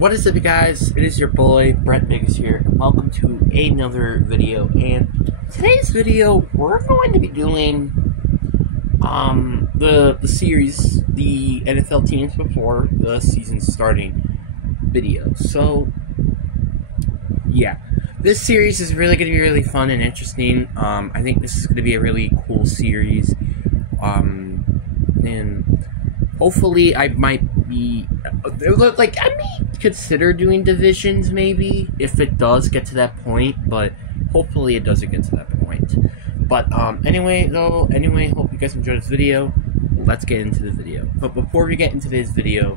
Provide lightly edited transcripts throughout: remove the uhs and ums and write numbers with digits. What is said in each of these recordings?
What is up, you guys? It is your boy Brett Biggs here, and welcome to another video. And today's video, we're going to be doing the series, the NFL teams before the season starting video. So yeah, this series is really going to be really fun and interesting. I think this is going to be a really cool series, and hopefully I might be I may consider doing divisions maybe if it does get to that point, but hopefully it doesn't get to that point. But anyway, hope you guys enjoyed this video. Let's get into the video. But before we get into this video,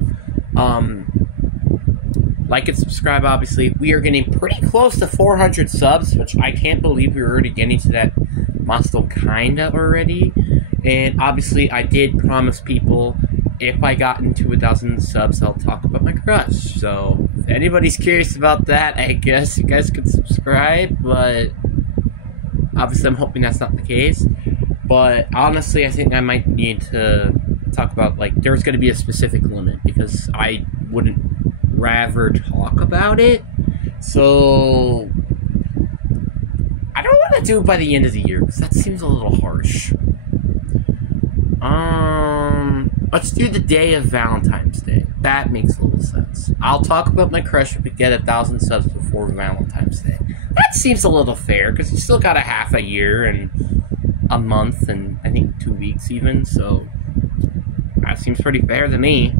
like and subscribe. Obviously, we are getting pretty close to 400 subs, which I can't believe we're already getting to that milestone kinda already. And obviously, I did promise people, if I got into 1,000 subs, I'll talk about my crush. So, if anybody's curious about that, I guess you guys could subscribe, but obviously I'm hoping that's not the case. But honestly, I think I might need to talk about, like, there's going to be a specific limit, because I wouldn't rather talk about it. So, I don't want to do it by the end of the year, because that seems a little harsh. Let's do the day of Valentine's Day. That makes a little sense. I'll talk about my crush if we get 1,000 subs before Valentine's Day. That seems a little fair, because you still got a half a year and a month and I think 2 weeks even, so that seems pretty fair to me.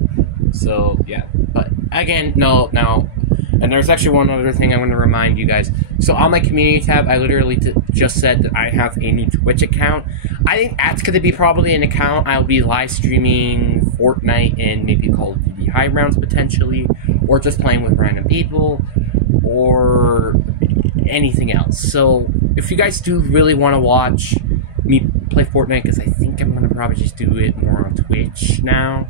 So, yeah. But, again, no. And there's actually one other thing I want to remind you guys. So on my community tab, I literally just said that I have a new Twitch account. I think that's going to be probably an account I'll be live streaming Fortnite and maybe Call of Duty high rounds potentially, or just playing with random people, or anything else. So if you guys do really want to watch me play Fortnite, because I think I'm going to probably just do it more on Twitch now,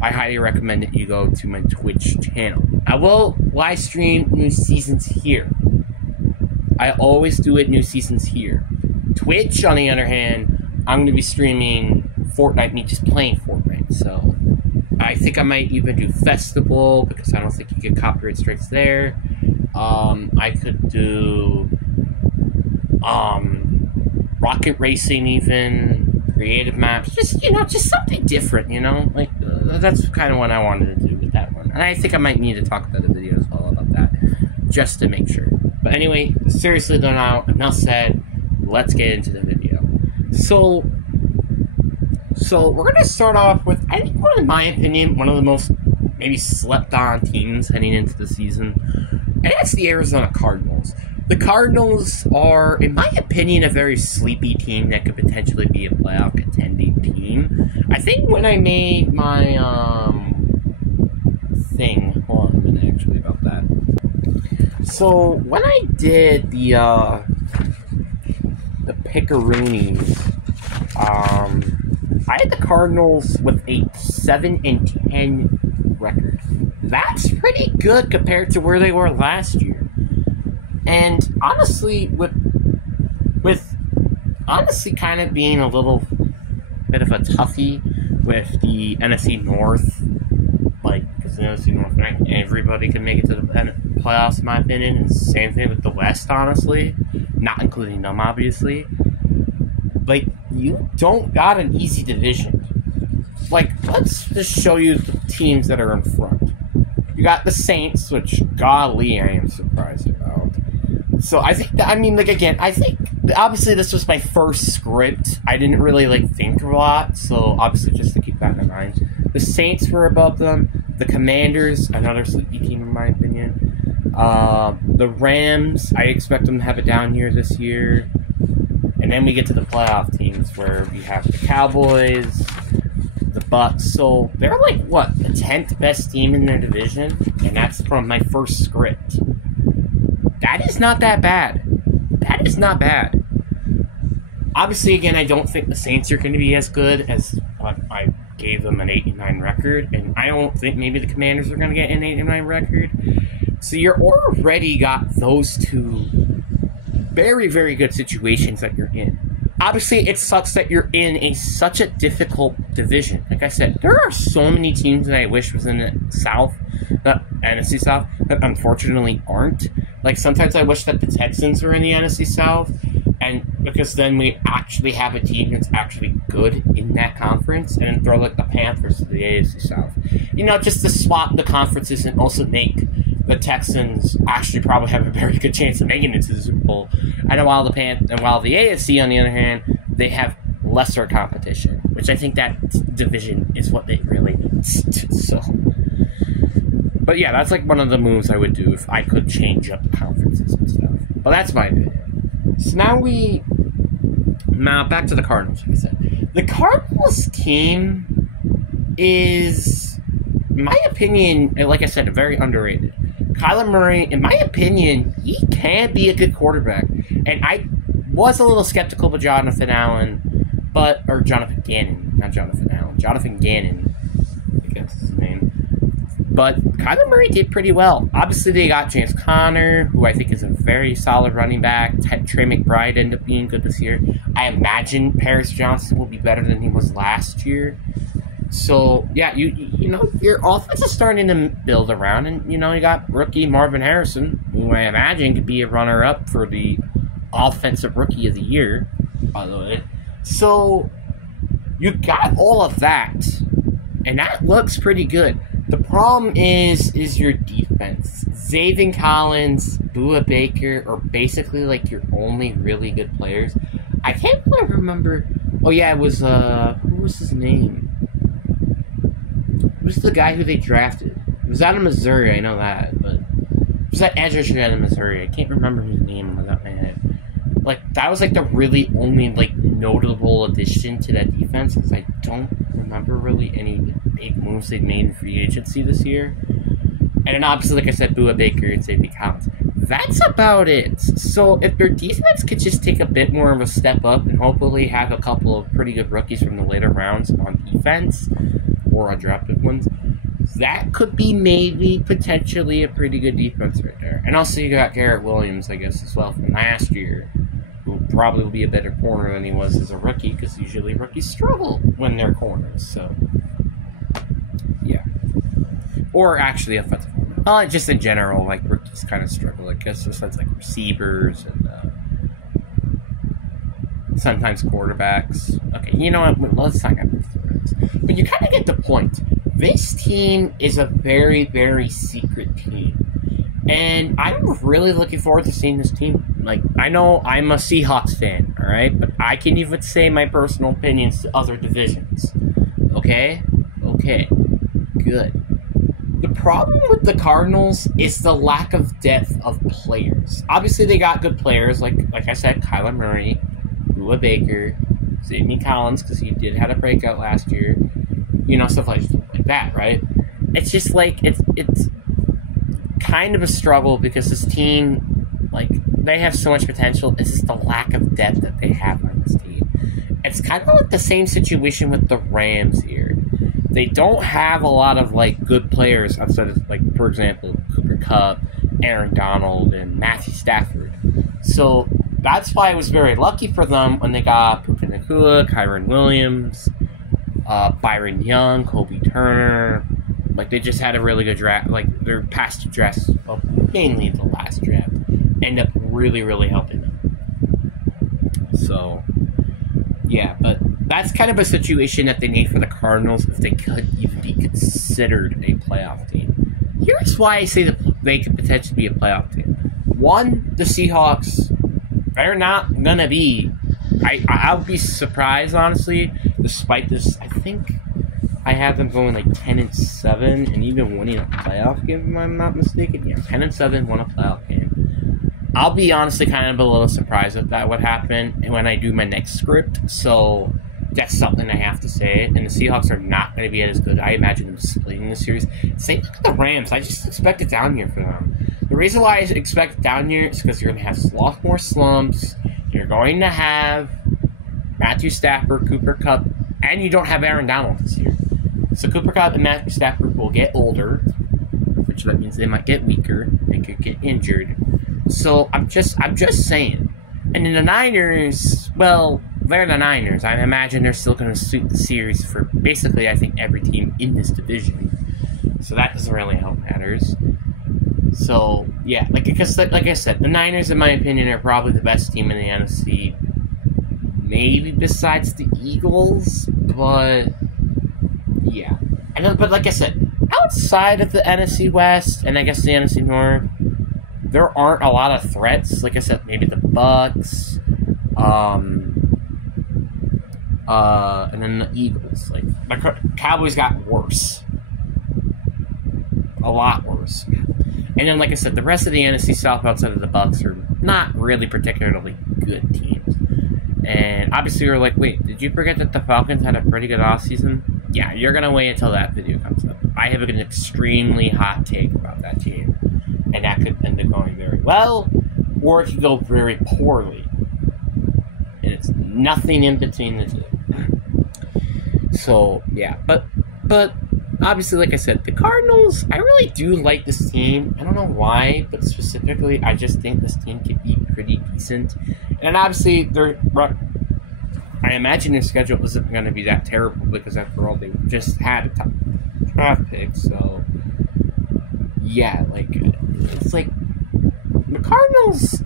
I highly recommend that you go to my Twitch channel. I will live stream new seasons here. I always do it new seasons here. Twitch, on the other hand, I'm going to be streaming Fortnite, me just playing Fortnite. So I think I might even do Festival, because I don't think you get copyright strikes there. I could do Rocket Racing even. Creative maps, just something different, like, that's kind of what I wanted to do with that one. And I think I might need to talk about the video as well about that, just to make sure. But anyway, seriously though, now, enough said, let's get into the video. So we're going to start off with, I think, in my opinion, one of the most maybe slept-on teams heading into the season, and that's the Arizona Cardinals. The Cardinals are, in my opinion, a very sleepy team that could potentially be a playoff contending team. I think when I made my, thing, hold on a minute actually about that. So, when I did the Pickaroonies, I had the Cardinals with a 7-10 record. That's pretty good compared to where they were last year. And honestly, with honestly kind of being a little bit of a toughie with the NFC North, because the NFC North, everybody can make it to the playoffs, in my opinion. And same thing with the West, honestly, not including them, obviously. You don't got an easy division. Let's just show you the teams that are in front. You got the Saints, which, golly, I am surprised about. So, I think, I think, obviously, this was my first script. I didn't really, think a lot, so, obviously, just to keep that in mind. The Saints were above them. The Commanders, another sleepy team, in my opinion. The Rams, I expect them to have a down year this year. And then we get to the playoff teams, where we have the Cowboys, the Bucks. So, they're, what, the 10th best team in their division? And that's from my first script. That is not that bad. That is not bad. Obviously, again, I don't think the Saints are going to be as good as I gave them an 8-9 record, and I don't think maybe the Commanders are going to get an 8-9 record. So you're already got those two very, very good situations that you're in. obviously it sucks that you're in such a difficult division. Like I said, there are so many teams that I wish was in the South, the NFC South, that unfortunately aren't. Like sometimes I wish that the Texans were in the NFC South, and because then we actually have a team that's actually good in that conference, and throw like the Panthers to the AFC South. You know, just to swap the conferences and also make the Texans actually probably have a very good chance of making it to the Super Bowl. And while the AFC, on the other hand, they have lesser competition, which I think that division is what they really need. So, but yeah, that's like one of the moves I would do if I could change up the conferences and stuff. But that's my opinion. So now back to the Cardinals. Like I said, the Cardinals team is, in my opinion, like I said, very underrated. Kyler Murray, in my opinion, he can be a good quarterback. And I was a little skeptical of Jonathan Gannon, I guess is his name. But Kyler Murray did pretty well. Obviously, they got James Conner, who I think is a very solid running back. Trey McBride ended up being good this year. I imagine Paris Johnson will be better than he was last year. So, yeah, you know, your offense is starting to build around, and, you know, you got rookie Marvin Harrison, who I imagine could be a runner-up for the Offensive Rookie of the Year, by the way. So, you got all of that, and that looks pretty good. The problem is your defense. Zaven Collins, Bua Baker are basically, like, your only really good players. I can't really remember. Oh, yeah, it was, who was his name? Who's the guy who they drafted? It was out of Missouri, I know that, but it was that edge rusher out of Missouri. I can't remember his name without my head. Like, that was like the really only like notable addition to that defense, because I don't remember really any big moves they made in free agency this year. And then obviously, like I said, Bua Baker and Zaven Collins. That's about it. So if their defense could just take a bit more of a step up and hopefully have a couple of pretty good rookies from the later rounds on defense, or undrafted ones, that could be maybe potentially a pretty good defense right there. And also you got Garrett Williams, I guess, as well from last year, who probably will be a better corner than he was as a rookie, because usually rookies struggle when they're corners. So, yeah. Or actually offensive corner. Just in general, like, rookies kind of struggle, I guess, besides, like, receivers and sometimes quarterbacks. Okay, you know what? Let's not get into this. But you kind of get the point. This team is a very, very secret team. And I'm really looking forward to seeing this team. Like, I know I'm a Seahawks fan, alright? But I can even say my personal opinions to other divisions. Okay? Okay. Good. The problem with the Cardinals is the lack of depth of players. Obviously, they got good players, like I said, Kyler Murray, Bua Baker, Zaven Collins, because he did have a breakout last year. You know, stuff like that, right? It's just like, it's kind of a struggle because this team, like, they have so much potential. It's just the lack of depth that they have on this team. It's kind of like the same situation with the Rams here. They don't have a lot of, like, good players outside of, like, for example, Cooper Kupp, Aaron Donald, and Matthew Stafford. So that's why I was very lucky for them when they got Puka Nacua, Kyron Williams, Byron Young, Kobe Turner. Like, they just had a really good draft. Like, their past drafts, well, mainly the last draft, end up really, really helping them. So, yeah, but that's kind of a situation that they need for the Cardinals if they could even be considered a playoff team. Here's why I say that they could potentially be a playoff team. One, the Seahawks, they're not going to be. I'll be surprised, honestly, despite this. I think I have them going like 10-7 and even winning a playoff game, if I'm not mistaken. Yeah, 10-7, won a playoff game. I'll be honestly kind of a little surprised if that would happen when I do my next script. So that's something I have to say. And the Seahawks are not going to be as good. I imagine them splitting the series. Same with the Rams. I just expect it down here for them. The reason why I expect it down here is because you're going to have a lot more slumps. You're going to have Matthew Stafford, Cooper Kupp, and you don't have Aaron Donald this year. So Cooper Kupp and Matthew Stafford will get older, which that means they might get weaker. They could get injured. So I'm just saying. And in the Niners, well, they're the Niners. I imagine they're still going to suit the series for basically, I think, every team in this division. So that doesn't really help matters. So, yeah, like I said, the Niners, in my opinion, are probably the best team in the NFC. Maybe besides the Eagles, but yeah. But like I said, outside of the NFC West and I guess the NFC North, there aren't a lot of threats. Like I said, maybe the Bucks, and then the Eagles. Like the Cowboys got worse, a lot worse. And then, like I said, the rest of the NFC South outside of the Bucks are not really particularly good teams. And obviously, you're like, wait, did you forget that the Falcons had a pretty good offseason? Yeah, you're going to wait until that video comes up. I have an extremely hot take about that team. And that could end up going very well, or it could go very poorly. And it's nothing in between the two. So, yeah. But obviously, like I said, the Cardinals, I really do like this team. I don't know why, but specifically, I just think this team could be pretty decent. And obviously, I imagine their schedule isn't going to be that terrible because, after all, they just had a top draft pick. So, yeah, like, it's like the Cardinals,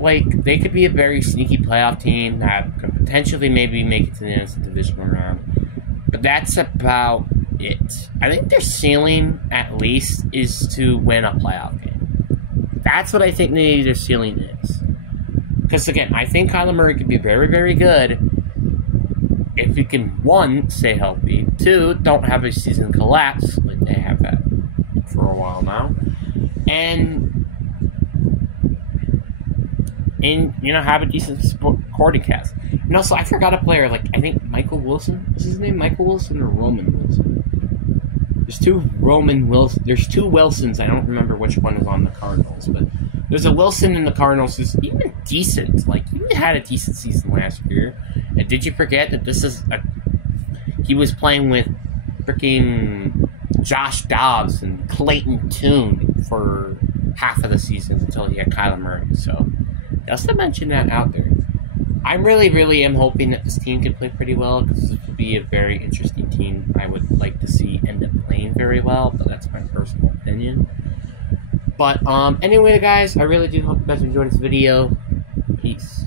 like, they could be a very sneaky playoff team that could potentially maybe make it to the NFC divisional round. But that's about it. I think their ceiling, at least, is to win a playoff game. That's what I think maybe their ceiling is. Because, again, I think Kyler Murray could be very, very good if he can, one, stay healthy, two, don't have a season collapse like they have had for a while now, and you know, have a decent supporting cast. And also, I forgot a player, like, I think Michael Wilson, is his name Michael Wilson or Roman Wilson? There's two Wilsons, I don't remember which one is on the Cardinals, but there's a Wilson in the Cardinals who's even decent, like, he had a decent season last year. And did you forget that he was playing with freaking Josh Dobbs and Clayton Tune for half of the season until he had Kyler Murray, so just to mention that out there. I really, really am hoping that this team can play pretty well, because this would be a very interesting team I would like to see end up playing very well, but that's my personal opinion. But, anyway, guys, I really do hope you guys enjoyed this video. Peace.